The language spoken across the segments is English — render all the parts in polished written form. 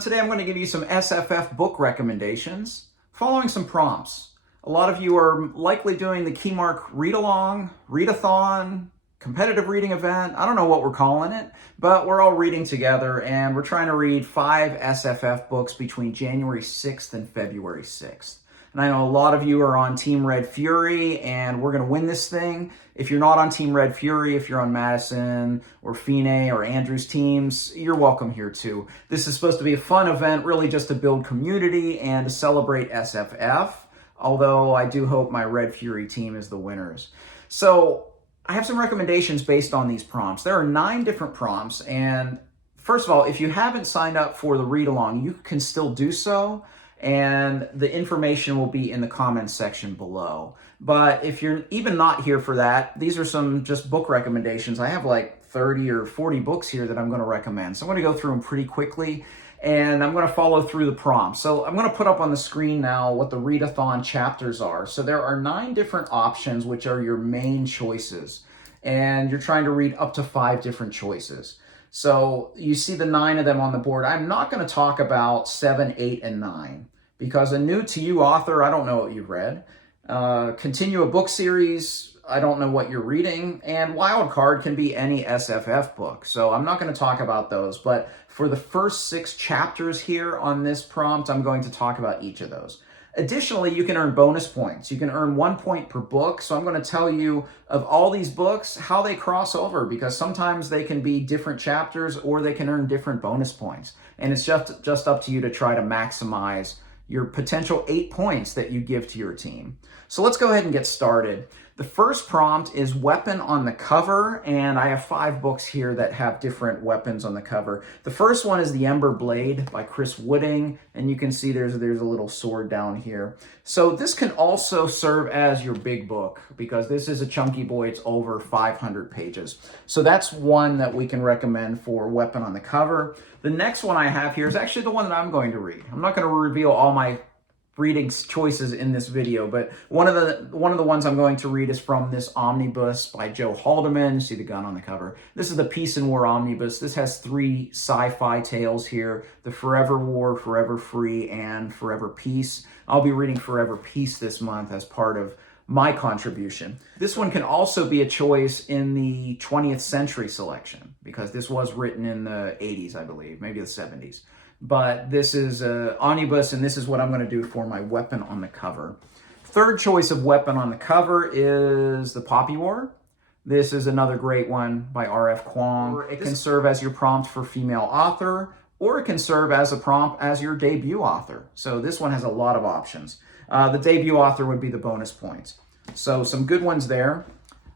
Today I'm going to give you some SFF book recommendations following some prompts. A lot of you are likely doing the Keymark Read-Along, Readathon, competitive reading event. I don't know what we're calling it, but we're all reading together and we're trying to read 5 SFF books between January 6th and February 6th. And I know a lot of you are on Team Red Fury, and we're going to win this thing. If you're not on Team Red Fury, if you're on Madison or Fine or Andrew's teams, you're welcome here too. This is supposed to be a fun event, really just to build community and to celebrate SFF, although I do hope my Red Fury team is the winners. So I have some recommendations based on these prompts. There are 9 different prompts, and first of all, if you haven't signed up for the read-along, you can still do so. And the information will be in the comments section below. But if you're even not here for that, these are some just book recommendations. I have like 30 or 40 books here that I'm going to recommend. So I'm going to go through them pretty quickly, and I'm going to follow through the prompts. So I'm going to put up on the screen now what the Readathon chapters are. So there are 9 different options, which are your main choices. And you're trying to read up to 5 different choices. So you see the 9 of them on the board. I'm not going to talk about 7, 8, and 9 because a new to you author, I don't know what you've read. Continue a book series, I don't know what you're reading. And Wildcard can be any SFF book. So I'm not going to talk about those. But for the first 6 chapters here on this prompt, I'm going to talk about each of those. Additionally, you can earn bonus points. You can earn 1 point per book. So I'm going to tell you of all these books, how they cross over, because sometimes they can be different chapters or they can earn different bonus points. And it's just up to you to try to maximize your potential 8 points that you give to your team. So let's go ahead and get started. The first prompt is weapon on the cover, and I have 5 books here that have different weapons on the cover. The first one is The Ember Blade by Chris Wooding, and you can see there's a little sword down here. So this can also serve as your big book because this is a chunky boy. It's over 500 pages. So that's one that we can recommend for weapon on the cover. The next one I have here is actually the one that I'm going to read. I'm not going to reveal all my reading choices in this video, but one of the ones I'm going to read is from this omnibus by Joe Haldeman. You see the gun on the cover. This is the Peace and War omnibus. This has 3 sci-fi tales here: the Forever War, Forever Free, and Forever Peace. I'll be reading Forever Peace this month as part of my contribution. This one can also be a choice in the 20th century selection because this was written in the 80s, I believe, maybe the 70s. But this is an omnibus, and this is what I'm going to do for my weapon on the cover. Third choice of weapon on the cover is The Poppy War. This is another great one by R.F. Kuang. It can serve as your prompt for female author, or it can serve as a prompt as your debut author. So this one has a lot of options. The debut author would be the bonus points. So some good ones there.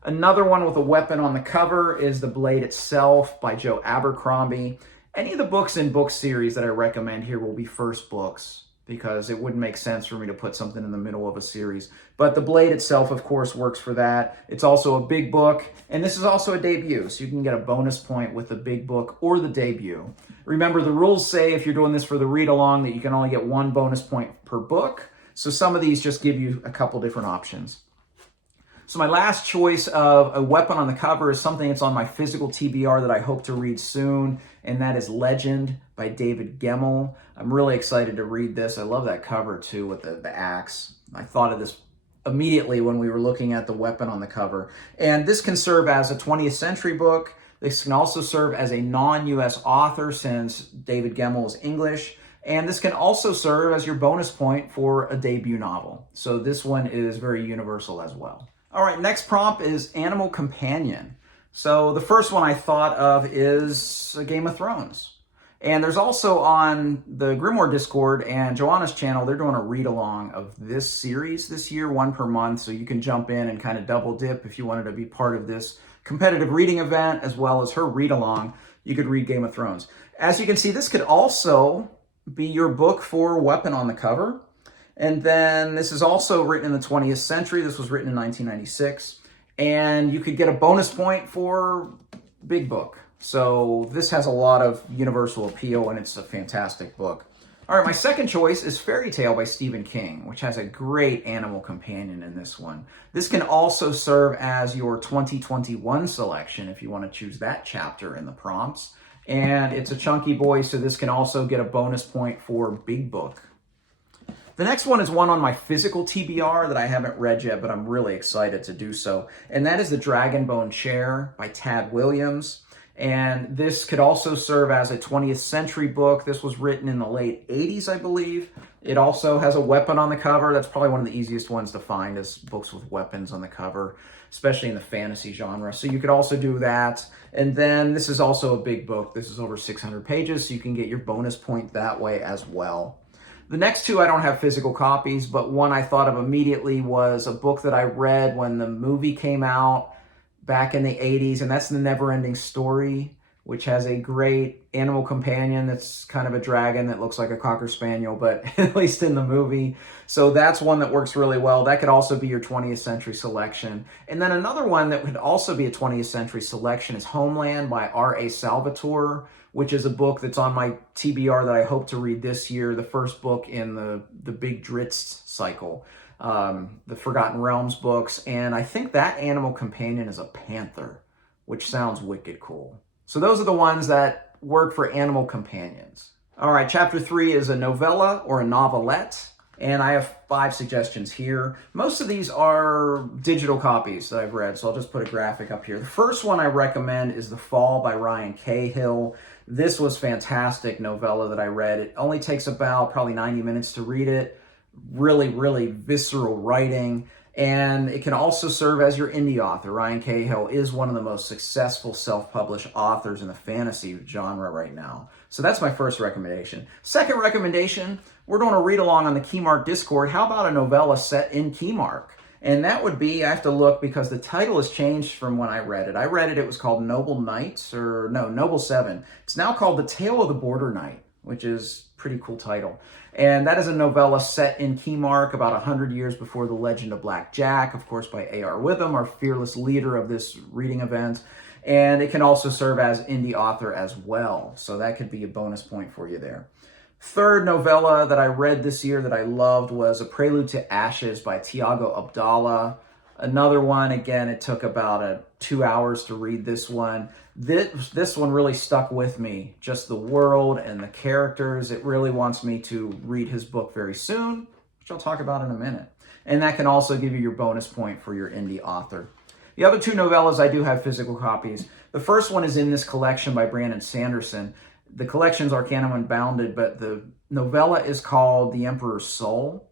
Another one with a weapon on the cover is The Blade Itself by Joe Abercrombie. Any of the books in book series that I recommend here will be first books because it wouldn't make sense for me to put something in the middle of a series. But The Blade Itself, of course, works for that. It's also a big book, and this is also a debut, so you can get a bonus point with the big book or the debut. Remember, the rules say if you're doing this for the read-along that you can only get 1 bonus point per book, so some of these just give you a couple different options. So my last choice of a weapon on the cover is something that's on my physical TBR that I hope to read soon, and that is Legend by David Gemmell. I'm really excited to read this. I love that cover too with the axe. I thought of this immediately when we were looking at the weapon on the cover. And this can serve as a 20th century book. This can also serve as a non-US author since David Gemmell is English. And this can also serve as your bonus point for a debut novel. So this one is very universal as well. All right, next prompt is Animal Companion. So the first one I thought of is Game of Thrones. And there's also on the Grimoire Discord and Joanna's channel, they're doing a read-along of this series this year, 1 per month. So you can jump in and kind of double dip if you wanted to be part of this competitive reading event, as well as her read-along. You could read Game of Thrones. As you can see, this could also be your book for weapon on the cover. And then this is also written in the 20th century. This was written in 1996. And you could get a bonus point for big book. So this has a lot of universal appeal, and it's a fantastic book. All right, my second choice is Fairy Tale by Stephen King, which has a great animal companion in this one. This can also serve as your 2021 selection if you want to choose that chapter in the prompts. And it's a chunky boy, so this can also get a bonus point for big book. The next one is one on my physical TBR that I haven't read yet, but I'm really excited to do so. And that is The Dragonbone Chair by Tad Williams. And this could also serve as a 20th century book. This was written in the late 80s, I believe. It also has a weapon on the cover. That's probably one of the easiest ones to find, is books with weapons on the cover, especially in the fantasy genre. So you could also do that. And then this is also a big book. This is over 600 pages, so you can get your bonus point that way as well. The next two I don't have physical copies, but one I thought of immediately was a book that I read when the movie came out back in the 80s, and that's The Never-Ending Story, which has a great animal companion that's kind of a dragon that looks like a Cocker Spaniel, but at least in the movie. So that's one that works really well. That could also be your 20th century selection. And then another one that would also be a 20th century selection is Homeland by R.A. Salvatore, which is a book that's on my TBR that I hope to read this year, the first book in the Big Dritz cycle. The Forgotten Realms books, and I think that animal companion is a panther, which sounds wicked cool. So those are the ones that work for animal companions. All right, chapter 3 is a novella or a novelette, and I have 5 suggestions here. Most of these are digital copies that I've read, so I'll just put a graphic up here. The first one I recommend is The Fall by Ryan Cahill. This was fantastic novella that I read. It only takes about probably 90 minutes to read it. Really, really visceral writing, and it can also serve as your indie author. Ryan Cahill is one of the most successful self-published authors in the fantasy genre right now. So that's my first recommendation. Second recommendation, we're doing a read-along on the Keymark Discord. How about a novella set in Keymark? And that would be, I have to look because the title has changed from when I read it. It was called Noble 7. It's now called The Tale of the Border Knight, which is a pretty cool title. And that is a novella set in Keymark about 100 years before The Legend of Black Jack, of course by A.R. Witham, our fearless leader of this reading event. And it can also serve as indie author as well. So that could be a bonus point for you there. Third novella that I read this year that I loved was A Prelude to Ashes by Tiago Abdallah. Another one, again, it took about 2 hours to read this one. This one really stuck with me. Just the world and the characters. It really wants me to read his book very soon, which I'll talk about in a minute. And that can also give you your bonus point for your indie author. The other 2 novellas, I do have physical copies. The first one is in this collection by Brandon Sanderson. The collection's Arcanum Unbounded, but the novella is called The Emperor's Soul.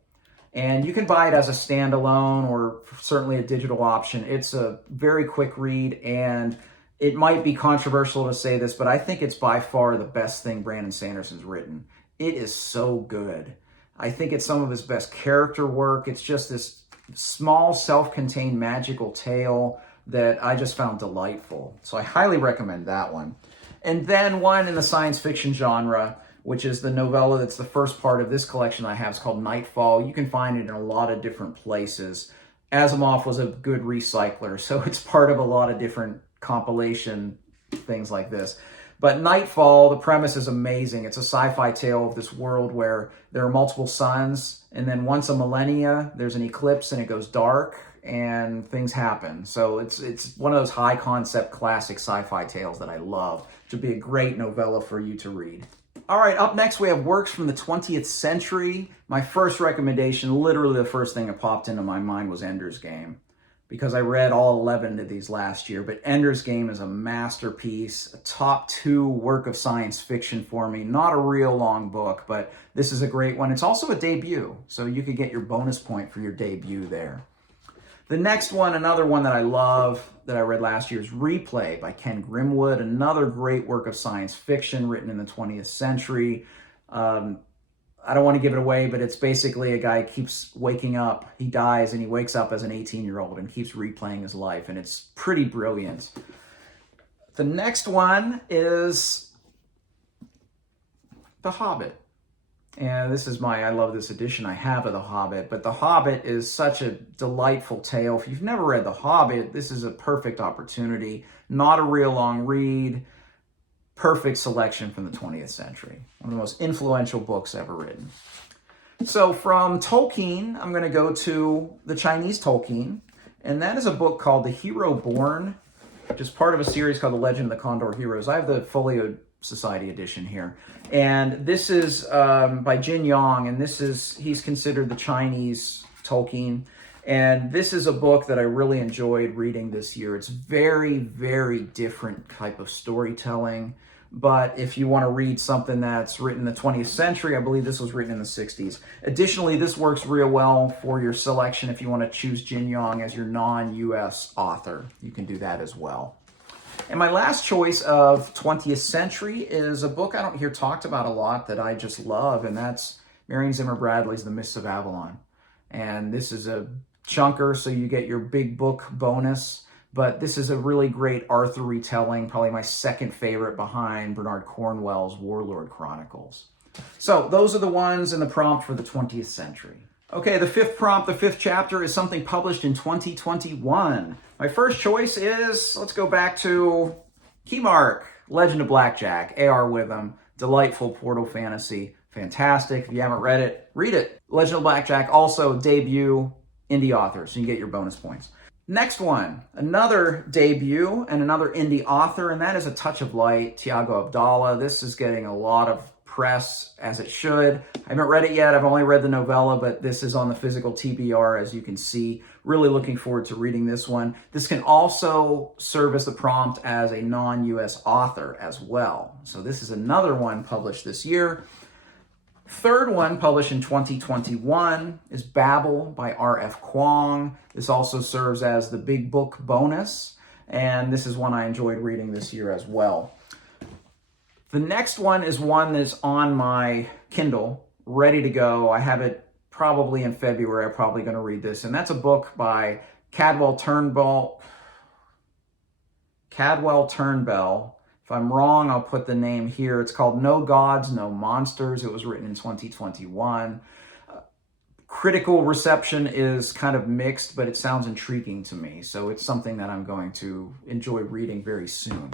And you can buy it as a standalone or certainly a digital option. It's a very quick read, and it might be controversial to say this, but I think it's by far the best thing Brandon Sanderson's written. It is so good. I think it's some of his best character work. It's just this small, self-contained magical tale that I just found delightful. So I highly recommend that one. And then one in the science fiction genre, which is the novella that's the first part of this collection I have. It's called Nightfall. You can find it in a lot of different places. Asimov was a good recycler, so it's part of a lot of different compilation things like this. But Nightfall, the premise is amazing. It's a sci-fi tale of this world where there are multiple suns, and then once a millennia, there's an eclipse and it goes dark, and things happen. So it's one of those high-concept classic sci-fi tales that I love. It would be a great novella for you to read. All right, up next we have works from the 20th century. My first recommendation, literally the first thing that popped into my mind was Ender's Game, because I read all 11 of these last year. But Ender's Game is a masterpiece, a top 2 work of science fiction for me. Not a real long book, but this is a great one. It's also a debut, so you could get your bonus point for your debut there. The next one, another one that I love, that I read last year, is Replay by Ken Grimwood, another great work of science fiction written in the 20th century. I don't want to give it away, but it's basically a guy keeps waking up. He dies and he wakes up as an 18-year-old and keeps replaying his life, and it's pretty brilliant. The next one is The Hobbit. And this is I love this edition I have of The Hobbit, but The Hobbit is such a delightful tale. If you've never read The Hobbit, this is a perfect opportunity. Not a real long read. Perfect selection from the 20th century. One of the most influential books ever written. So from Tolkien, I'm going to go to the Chinese Tolkien, and that is a book called The Hero Born, which is part of a series called The Legend of the Condor Heroes. I have the folio Society edition here. And this is by Jin Yong, and he's considered the Chinese Tolkien. And this is a book that I really enjoyed reading this year. It's very, very different type of storytelling. But if you want to read something that's written in the 20th century, I believe this was written in the 60s. Additionally, this works real well for your selection if you want to choose Jin Yong as your non-US author. You can do that as well. And my last choice of 20th century is a book I don't hear talked about a lot that I just love, and that's Marion Zimmer Bradley's The Mists of Avalon. And this is a chunker, so you get your big book bonus, but this is a really great Arthur retelling, probably my second favorite behind Bernard Cornwell's Warlord Chronicles. So those are the ones in the prompt for the 20th century. Okay, the fifth prompt, the fifth chapter is something published in 2021. My first choice is, let's go back to Keymark, Legend of Blackjack, A.R. Witham, delightful portal fantasy, fantastic. If you haven't read it, read it. Legend of Blackjack, also debut indie author, so you get your bonus points. Next one, another debut and another indie author, and that is A Touch of Light, Tiago Abdallah. This is getting a lot of press, as it should. I haven't read it yet. I've only read the novella, but this is on the physical TBR, as you can see. Really looking forward to reading this one. This can also serve as the prompt as a non-US author as well. So this is another one published this year. Third one published in 2021 is Babel by R.F. Kuang. This also serves as the big book bonus, and this is one I enjoyed reading this year as well. The next one is one that's on my Kindle, ready to go. I have it probably in February. I'm probably going to read this, and that's a book by Cadwell Turnbull. If I'm wrong, I'll put the name here. It's called No Gods, No Monsters. It was written in 2021. Critical reception is kind of mixed, but it sounds intriguing to me. So it's something that I'm going to enjoy reading very soon.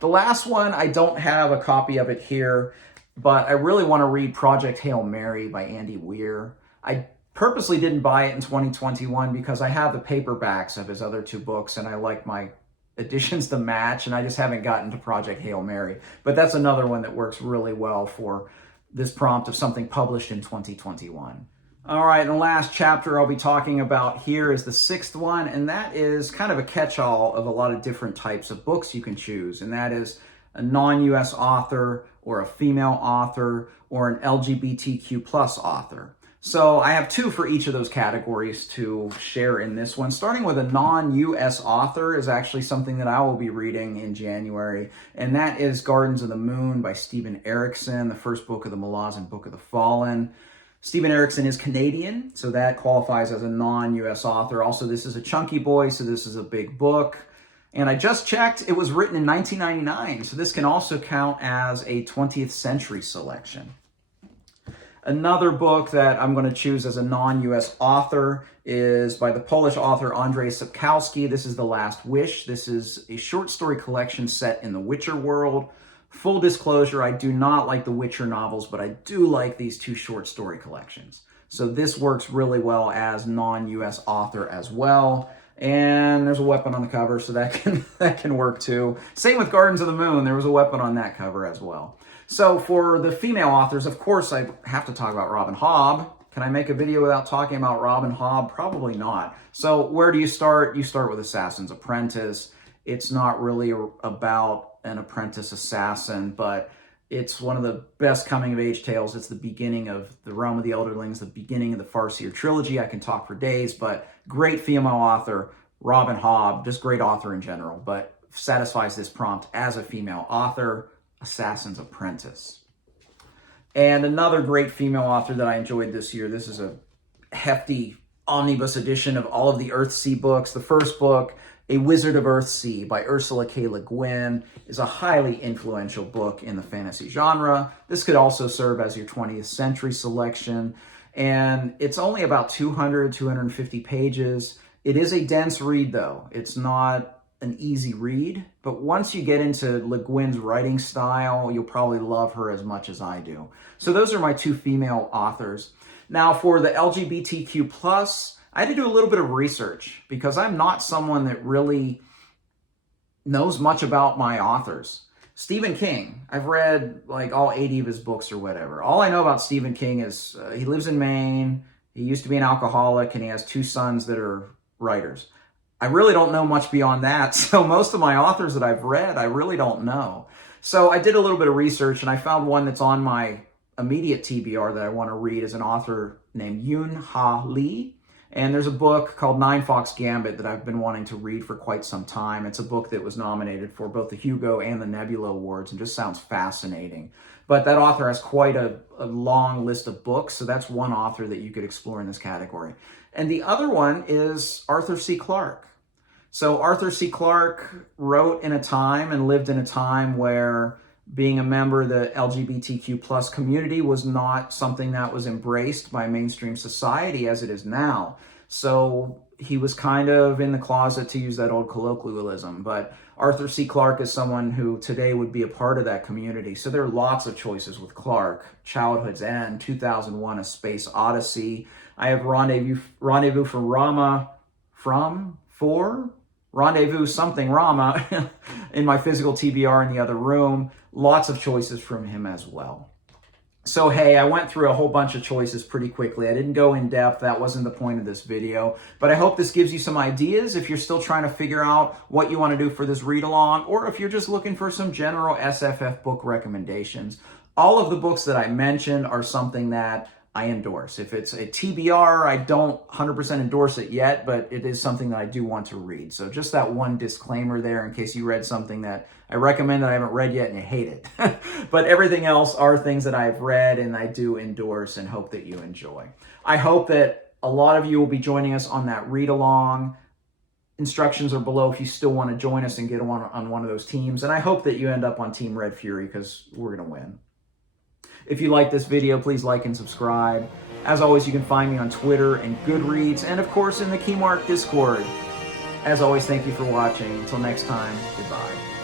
The last one, I don't have a copy of it here, but I really want to read Project Hail Mary by Andy Weir. I purposely didn't buy it in 2021 because I have the paperbacks of his other two books, and I like my editions to match, and I just haven't gotten to Project Hail Mary. But that's another one that works really well for this prompt of something published in 2021. All right, and the last chapter I'll be talking about here is the sixth one, and that is kind of a catch-all of a lot of different types of books you can choose, and that is a non-US author or a female author or an LGBTQ plus author. So I have two for each of those categories to share in this one. Starting with a non-US author is actually something that I will be reading in January, and that is Gardens of the Moon by Stephen Erickson, the first book of the Malazan Book of the Fallen. Stephen Erickson is Canadian, so that qualifies as a non-US author. Also, this is a chunky boy, so this is a big book. And I just checked, it was written in 1999, so this can also count as a 20th century selection. Another book that I'm going to choose as a non-US author is by the Polish author Andrzej Sapkowski. This is The Last Wish. This is a short story collection set in the Witcher world. Full disclosure, I do not like the Witcher novels, but I do like these two short story collections. So this works really well as non-US author as well. And there's a weapon on the cover, so that can work too. Same with Gardens of the Moon. There was a weapon on that cover as well. So for the female authors, of course, I have to talk about Robin Hobb. Can I make a video without talking about Robin Hobb? Probably not. So where do you start? You start with Assassin's Apprentice. It's not really about an apprentice assassin, but it's one of the best coming-of-age tales. It's the beginning of the Realm of the Elderlings, the beginning of the Farseer trilogy. I can talk for days, but great female author, Robin Hobb, just great author in general, but satisfies this prompt as a female author, Assassin's Apprentice. And another great female author that I enjoyed this year, this is a hefty omnibus edition of all of the Earthsea books. The first book, A Wizard of Earthsea by Ursula K. Le Guin, is a highly influential book in the fantasy genre. This could also serve as your 20th century selection. And it's only about 250 pages. It is a dense read, though. It's not an easy read, but once you get into Le Guin's writing style, you'll probably love her as much as I do. So those are my two female authors. Now for the LGBTQ+, I had to do a little bit of research because I'm not someone that really knows much about my authors. Stephen King. I've read like all 80 of his books or whatever. All I know about Stephen King is he lives in Maine. He used to be an alcoholic, and he has 2 sons that are writers. I really don't know much beyond that. So most of my authors that I've read, I really don't know. So I did a little bit of research, and I found one that's on my immediate TBR that I want to read is an author named Yoon-Ha Lee. And there's a book called Nine Fox Gambit that I've been wanting to read for quite some time. It's a book that was nominated for both the Hugo and the Nebula Awards and just sounds fascinating. But that author has quite a long list of books, so that's one author that you could explore in this category. And the other one is Arthur C. Clarke. So Arthur C. Clarke wrote in a time and lived in a time where being a member of the LGBTQ plus community was not something that was embraced by mainstream society as it is now. So he was kind of in the closet, to use that old colloquialism. But Arthur C. Clarke is someone who today would be a part of that community. So there are lots of choices with Clarke. Childhood's End, 2001: A Space Odyssey. I have Rendezvous something Rama in my physical TBR in the other room. Lots of choices from him as well. So hey, I went through a whole bunch of choices pretty quickly. I didn't go in depth. That wasn't the point of this video. But I hope this gives you some ideas if you're still trying to figure out what you want to do for this read-along, or if you're just looking for some general SFF book recommendations. All of the books that I mentioned are something that I endorse. If it's a TBR, I don't 100% endorse it yet, but it is something that I do want to read. So just that one disclaimer there in case you read something that I recommend that I haven't read yet and you hate it. But everything else are things that I've read and I do endorse and hope that you enjoy. I hope that a lot of you will be joining us on that read-along. Instructions are below if you still want to join us and get on one of those teams. And I hope that you end up on Team Red Fury because we're going to win. If you like this video, please like and subscribe. As always, you can find me on Twitter and Goodreads, and of course in the Keymark Discord. As always, thank you for watching. Until next time, goodbye.